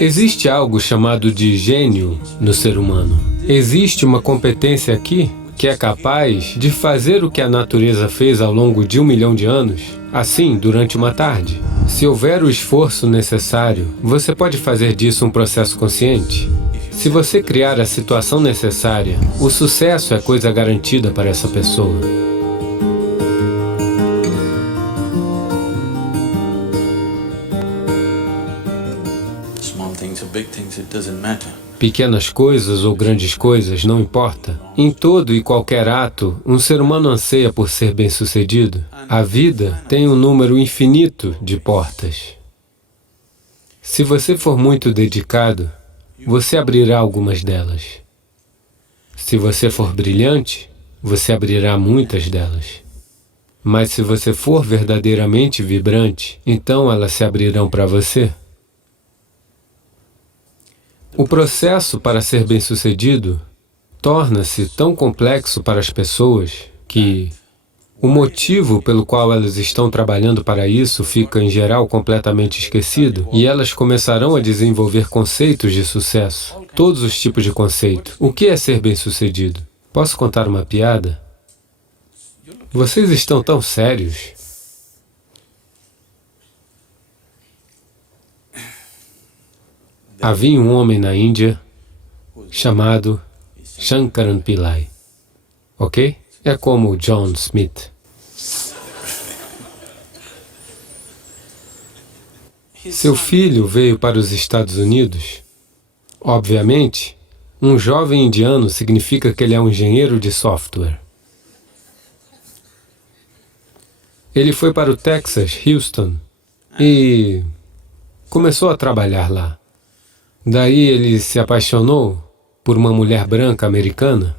Existe algo chamado de gênio no ser humano. Existe uma competência aqui que é capaz de fazer o que a natureza fez ao longo de 1 milhão de anos, assim, durante uma tarde. Se houver o esforço necessário, você pode fazer disso um processo consciente. Se você criar a situação necessária, o sucesso é coisa garantida para essa pessoa. Pequenas coisas ou grandes coisas, não importa. Em todo e qualquer ato, um ser humano anseia por ser bem-sucedido. A vida tem um número infinito de portas. Se você for muito dedicado, você abrirá algumas delas. Se você for brilhante, você abrirá muitas delas. Mas se você for verdadeiramente vibrante, então elas se abrirão para você. O processo para ser bem-sucedido torna-se tão complexo para as pessoas que o motivo pelo qual elas estão trabalhando para isso fica, em geral, completamente esquecido e elas começarão a desenvolver conceitos de sucesso, todos os tipos de conceito. O que é ser bem-sucedido? Posso contar uma piada? Vocês estão tão sérios. Havia um homem na Índia chamado Shankaran Pillai, ok? É como John Smith. Seu filho veio para os Estados Unidos. Obviamente, um jovem indiano significa que ele é um engenheiro de software. Ele foi para o Texas, Houston, e começou a trabalhar lá. Daí ele se apaixonou por uma mulher branca americana.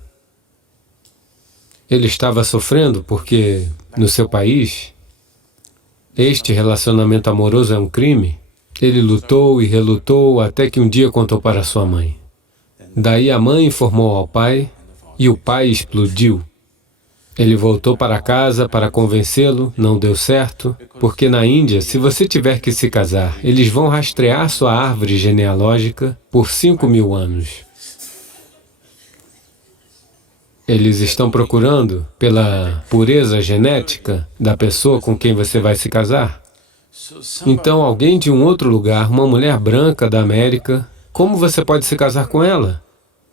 Ele estava sofrendo porque, no seu país, este relacionamento amoroso é um crime. Ele lutou e relutou até que um dia contou para sua mãe. Daí a mãe informou ao pai e o pai explodiu. Ele voltou para casa para convencê-lo, não deu certo, porque na Índia, se você tiver que se casar, eles vão rastrear sua árvore genealógica por 5.000 anos. Eles estão procurando pela pureza genética da pessoa com quem você vai se casar. Então, alguém de um outro lugar, uma mulher branca da América, como você pode se casar com ela?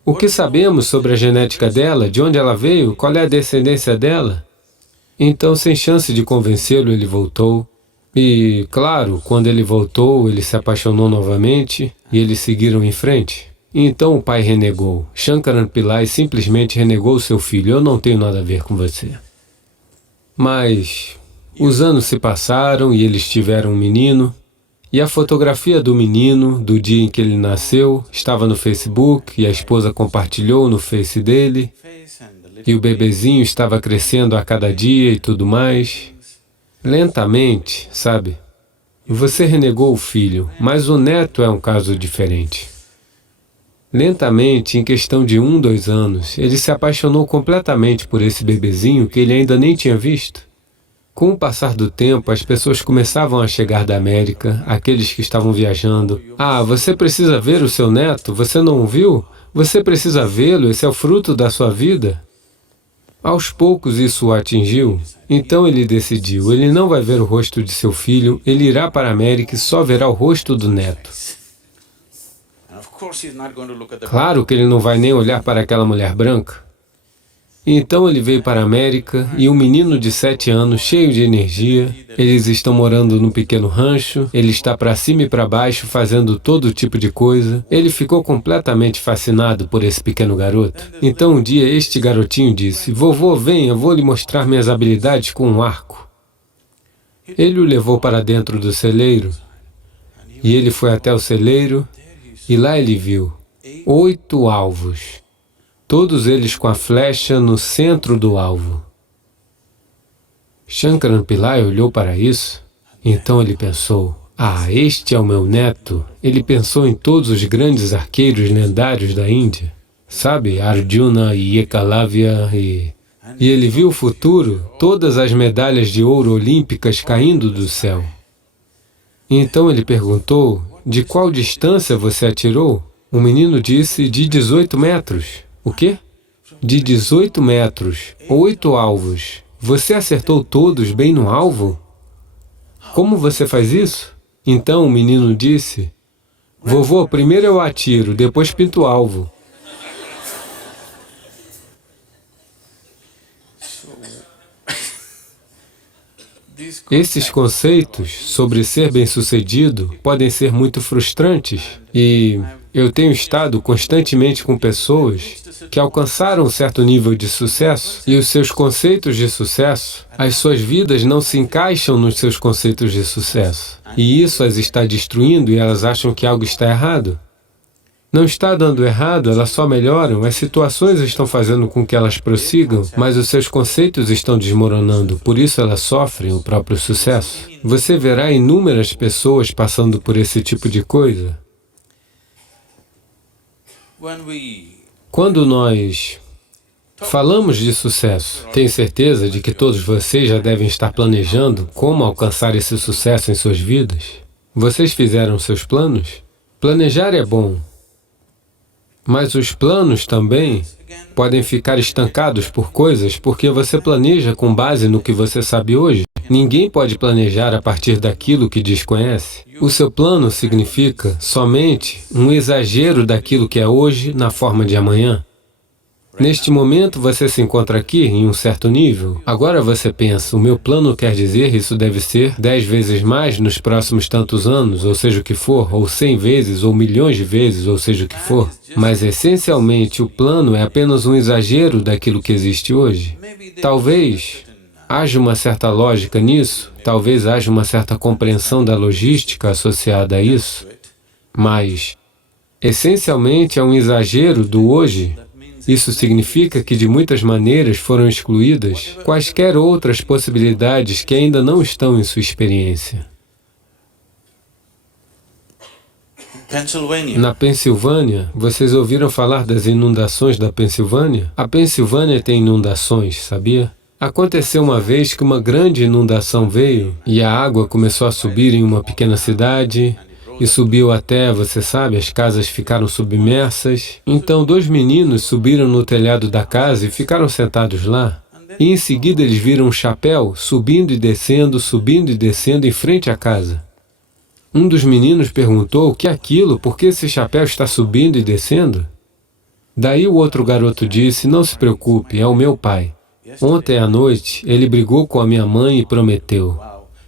O que sabemos sobre a genética dela, de onde ela veio, qual é a descendência dela? Então, sem chance de convencê-lo, ele voltou. E, claro, quando ele voltou, ele se apaixonou novamente e eles seguiram em frente. Então o pai renegou. Shankaran Pillai simplesmente renegou seu filho. Eu não tenho nada a ver com você. Mas os anos se passaram e eles tiveram um menino. E a fotografia do menino, do dia em que ele nasceu, estava no Facebook e a esposa compartilhou no Face dele. E o bebezinho estava crescendo a cada dia e tudo mais. Lentamente, sabe? Você renegou o filho, mas o neto é um caso diferente. Lentamente, em questão de 1, 2 anos, ele se apaixonou completamente por esse bebezinho que ele ainda nem tinha visto. Com o passar do tempo, as pessoas começavam a chegar da América, aqueles que estavam viajando. Ah, você precisa ver o seu neto? Você não o viu? Você precisa vê-lo, esse é o fruto da sua vida. Aos poucos isso o atingiu, então ele decidiu, ele não vai ver o rosto de seu filho, ele irá para a América e só verá o rosto do neto. Claro que ele não vai nem olhar para aquela mulher branca. Então ele veio para a América e um menino de 7 anos, cheio de energia, eles estão morando num pequeno rancho, ele está para cima e para baixo fazendo todo tipo de coisa. Ele ficou completamente fascinado por esse pequeno garoto. Então um dia este garotinho disse, vovô, venha, vou lhe mostrar minhas habilidades com um arco. Ele o levou para dentro do celeiro e ele foi até o celeiro e lá ele viu 8 alvos. Todos eles com a flecha no centro do alvo. Shankaran Pillai olhou para isso, então ele pensou, ah, este é o meu neto. Ele pensou em todos os grandes arqueiros lendários da Índia, sabe, Arjuna e Ekalavya e ele viu o futuro, todas as medalhas de ouro olímpicas caindo do céu. Então ele perguntou, de qual distância você atirou? O menino disse, de 18 metros. O quê? De 18 metros, 8 alvos. Você acertou todos bem no alvo? Como você faz isso? Então o menino disse, vovô, primeiro eu atiro, depois pinto o alvo. Esses conceitos sobre ser bem-sucedido podem ser muito frustrantes e eu tenho estado constantemente com pessoas que alcançaram um certo nível de sucesso e os seus conceitos de sucesso, as suas vidas não se encaixam nos seus conceitos de sucesso. E isso as está destruindo e elas acham que algo está errado. Não está dando errado, elas só melhoram, as situações estão fazendo com que elas prossigam, mas os seus conceitos estão desmoronando, por isso elas sofrem o próprio sucesso. Você verá inúmeras pessoas passando por esse tipo de coisa. Quando nós falamos de sucesso, tenho certeza de que todos vocês já devem estar planejando como alcançar esse sucesso em suas vidas. Vocês fizeram seus planos? Planejar é bom. Mas os planos também podem ficar estancados por coisas porque você planeja com base no que você sabe hoje. Ninguém pode planejar a partir daquilo que desconhece. O seu plano significa somente um exagero daquilo que é hoje na forma de amanhã. Neste momento você se encontra aqui em um certo nível. Agora você pensa, o meu plano quer dizer isso deve ser 10 vezes mais nos próximos tantos anos, ou seja o que for, ou 100 vezes, ou milhões de vezes, ou seja o que for. Mas essencialmente o plano é apenas um exagero daquilo que existe hoje. Talvez haja uma certa lógica nisso, talvez haja uma certa compreensão da logística associada a isso, mas essencialmente é um exagero do hoje. Isso significa que, de muitas maneiras, foram excluídas quaisquer outras possibilidades que ainda não estão em sua experiência. Na Pensilvânia, vocês ouviram falar das inundações da Pensilvânia? A Pensilvânia tem inundações, sabia? Aconteceu uma vez que uma grande inundação veio e a água começou a subir em uma pequena cidade, e subiu até, você sabe, as casas ficaram submersas. Então 2 meninos subiram no telhado da casa e ficaram sentados lá. E em seguida eles viram um chapéu subindo e descendo em frente à casa. Um dos meninos perguntou, o que é aquilo? Por que esse chapéu está subindo e descendo? Daí o outro garoto disse, não se preocupe, é o meu pai. Ontem à noite ele brigou com a minha mãe e prometeu,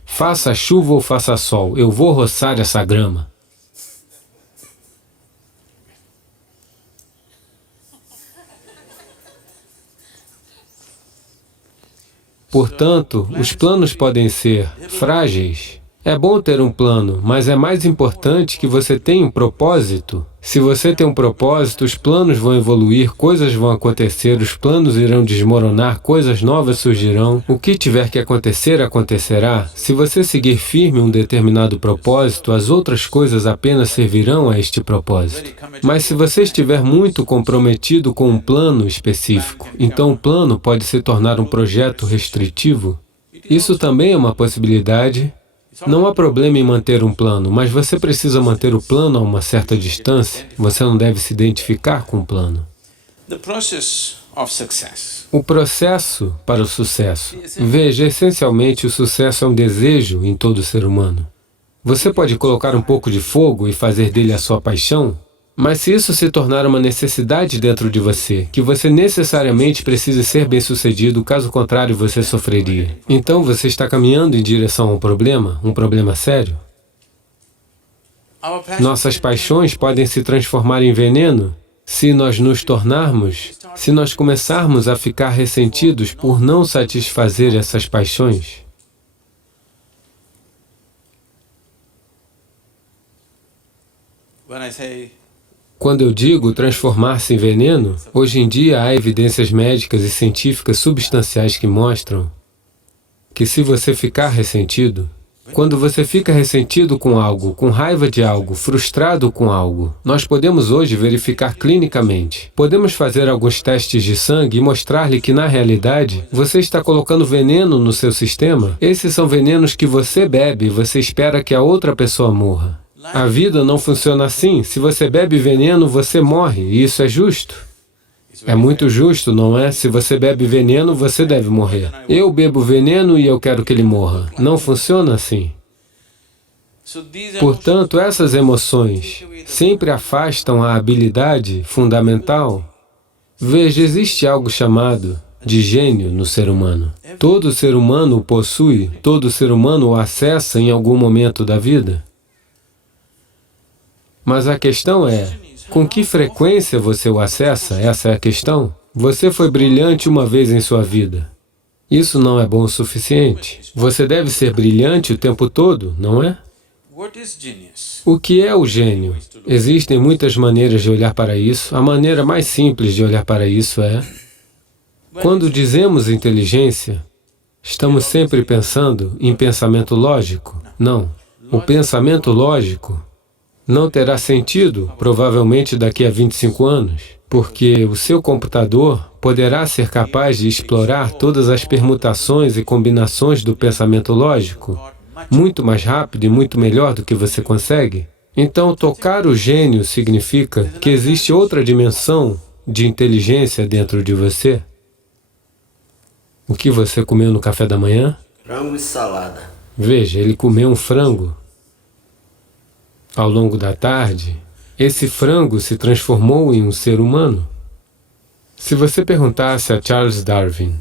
faça chuva ou faça sol, eu vou roçar essa grama. Portanto, os planos podem ser frágeis. É bom ter um plano, mas é mais importante que você tenha um propósito. Se você tem um propósito, os planos vão evoluir, coisas vão acontecer, os planos irão desmoronar, coisas novas surgirão. O que tiver que acontecer, acontecerá. Se você seguir firme um determinado propósito, as outras coisas apenas servirão a este propósito. Mas se você estiver muito comprometido com um plano específico, então o plano pode se tornar um projeto restritivo. Isso também é uma possibilidade. Não há problema em manter um plano, mas você precisa manter o plano a uma certa distância. Você não deve se identificar com o plano. O processo para o sucesso. Veja, essencialmente o sucesso é um desejo em todo ser humano. Você pode colocar um pouco de fogo e fazer dele a sua paixão, mas se isso se tornar uma necessidade dentro de você, que você necessariamente precisa ser bem-sucedido, caso contrário você sofreria. Então você está caminhando em direção a um problema sério. Nossas paixões podem se transformar em veneno se nós começarmos a ficar ressentidos por não satisfazer essas paixões. Quando eu digo transformar-se em veneno, hoje em dia há evidências médicas e científicas substanciais que mostram que se você ficar ressentido, quando você fica ressentido com algo, com raiva de algo, frustrado com algo, nós podemos hoje verificar clinicamente. Podemos fazer alguns testes de sangue e mostrar-lhe que, na realidade, você está colocando veneno no seu sistema. Esses são venenos que você bebe e você espera que a outra pessoa morra. A vida não funciona assim. Se você bebe veneno, você morre. E isso é justo. É muito justo, não é? Se você bebe veneno, você deve morrer. Eu bebo veneno e eu quero que ele morra. Não funciona assim. Portanto, essas emoções sempre afastam a habilidade fundamental. Veja, existe algo chamado de gênio no ser humano. Todo ser humano o possui, todo ser humano o acessa em algum momento da vida. Mas a questão é, com que frequência você o acessa? Essa é a questão. Você foi brilhante uma vez em sua vida. Isso não é bom o suficiente. Você deve ser brilhante o tempo todo, não é? O que é o gênio? Existem muitas maneiras de olhar para isso. A maneira mais simples de olhar para isso é... Quando dizemos inteligência, estamos sempre pensando em pensamento lógico? Não. O pensamento lógico não terá sentido, provavelmente daqui a 25 anos, porque o seu computador poderá ser capaz de explorar todas as permutações e combinações do pensamento lógico muito mais rápido e muito melhor do que você consegue. Então, tocar o gênio significa que existe outra dimensão de inteligência dentro de você. O que você comeu no café da manhã? Frango e salada. Veja, ele comeu um frango. Ao longo da tarde, esse frango se transformou em um ser humano. Se você perguntasse a Charles Darwin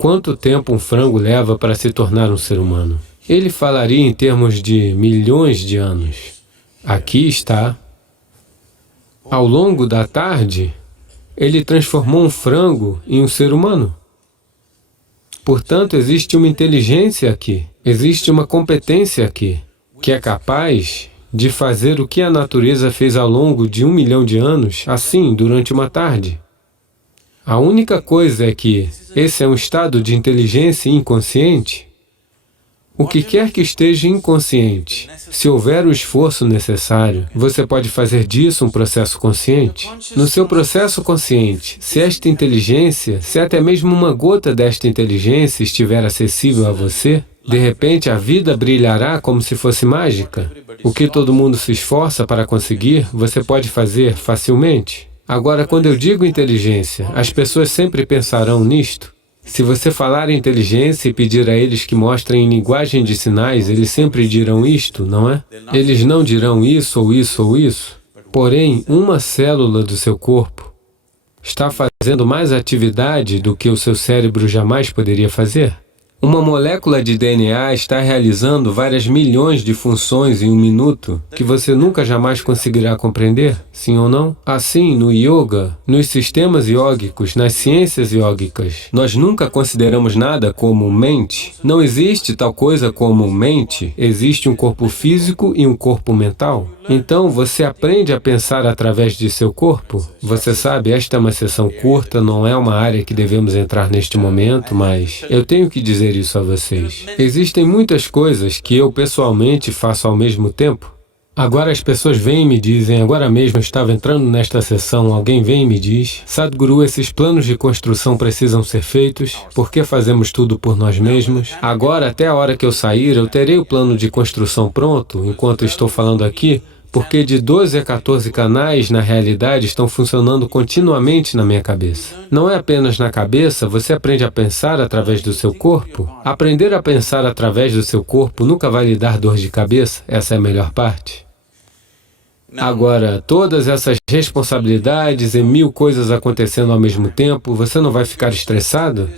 quanto tempo um frango leva para se tornar um ser humano, ele falaria em termos de milhões de anos. Aqui está. Ao longo da tarde, ele transformou um frango em um ser humano. Portanto, existe uma inteligência aqui, existe uma competência aqui, que é capaz de fazer o que a natureza fez ao longo de 1 milhão de anos, assim, durante uma tarde. A única coisa é que esse é um estado de inteligência inconsciente. O que quer que esteja inconsciente, se houver o esforço necessário, você pode fazer disso um processo consciente. No seu processo consciente, se esta inteligência, se até mesmo uma gota desta inteligência estiver acessível a você, de repente a vida brilhará como se fosse mágica. O que todo mundo se esforça para conseguir, você pode fazer facilmente. Agora, quando eu digo inteligência, as pessoas sempre pensarão nisto. Se você falar em inteligência e pedir a eles que mostrem em linguagem de sinais, eles sempre dirão isto, não é? Eles não dirão isso ou isso ou isso. Porém, uma célula do seu corpo está fazendo mais atividade do que o seu cérebro jamais poderia fazer. Uma molécula de DNA está realizando várias milhões de funções em um minuto que você nunca jamais conseguirá compreender, sim ou não? Assim, no yoga, nos sistemas iógicos, nas ciências iógicas, nós nunca consideramos nada como mente. Não existe tal coisa como mente, existe um corpo físico e um corpo mental. Então, você aprende a pensar através de seu corpo. Você sabe, esta é uma sessão curta, não é uma área que devemos entrar neste momento, mas eu tenho que dizer isso a vocês. Existem muitas coisas que eu pessoalmente faço ao mesmo tempo. Agora as pessoas vêm e me dizem, agora mesmo eu estava entrando nesta sessão, alguém vem e me diz, Sadhguru, esses planos de construção precisam ser feitos, por que fazemos tudo por nós mesmos? Agora, até a hora que eu sair, eu terei o plano de construção pronto, enquanto estou falando aqui, porque de 12 a 14 canais, na realidade, estão funcionando continuamente na minha cabeça. Não é apenas na cabeça, você aprende a pensar através do seu corpo. Aprender a pensar através do seu corpo nunca vai lhe dar dor de cabeça, essa é a melhor parte. Agora, todas essas responsabilidades e 1000 coisas acontecendo ao mesmo tempo, você não vai ficar estressado?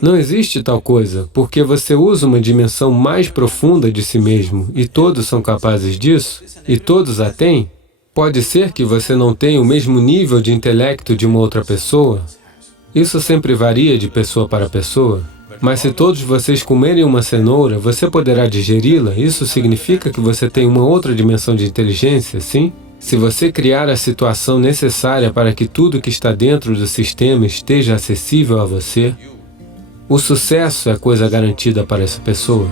Não existe tal coisa, porque você usa uma dimensão mais profunda de si mesmo, e todos são capazes disso, e todos a têm. Pode ser que você não tenha o mesmo nível de intelecto de uma outra pessoa. Isso sempre varia de pessoa para pessoa. Mas se todos vocês comerem uma cenoura, você poderá digeri-la? Isso significa que você tem uma outra dimensão de inteligência, sim? Se você criar a situação necessária para que tudo que está dentro do sistema esteja acessível a você, o sucesso é coisa garantida para essa pessoa.